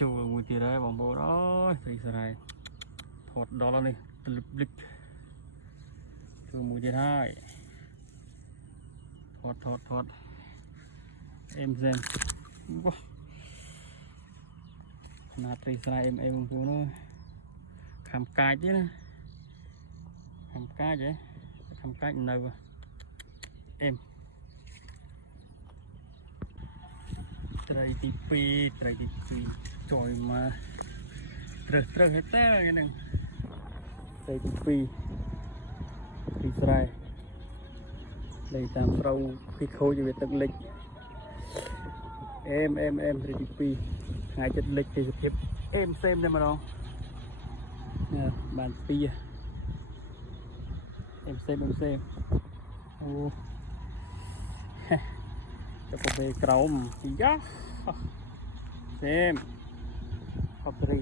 ចូលមួយទៀតហើយបងប្អូនអើយត្រីស្រែថតដល់ហើយនេះទលឹកលឹកចូលមួយទៀតហើយថតអេមសេមវ៉ាขนาดត្រីស្រែអេមបងប្អូនអើយខំកាច់ទៀតណាខំកាច់ហ៎ខំកាច់នៅអេមត្រីទី2ចយមកត្រូវហេតុតែហ្នឹងត្រីទី2ត្រីស្រែលេងតាមស្រូវពីខូចវាទឹកលិចអេមត្រីទី2ថ្ងៃចិត្តលិចទេសភាពអេមសេមតែម្ដងបាន2អេមសេមអូจะไปក្រោមយ៉ាសេមអត់រី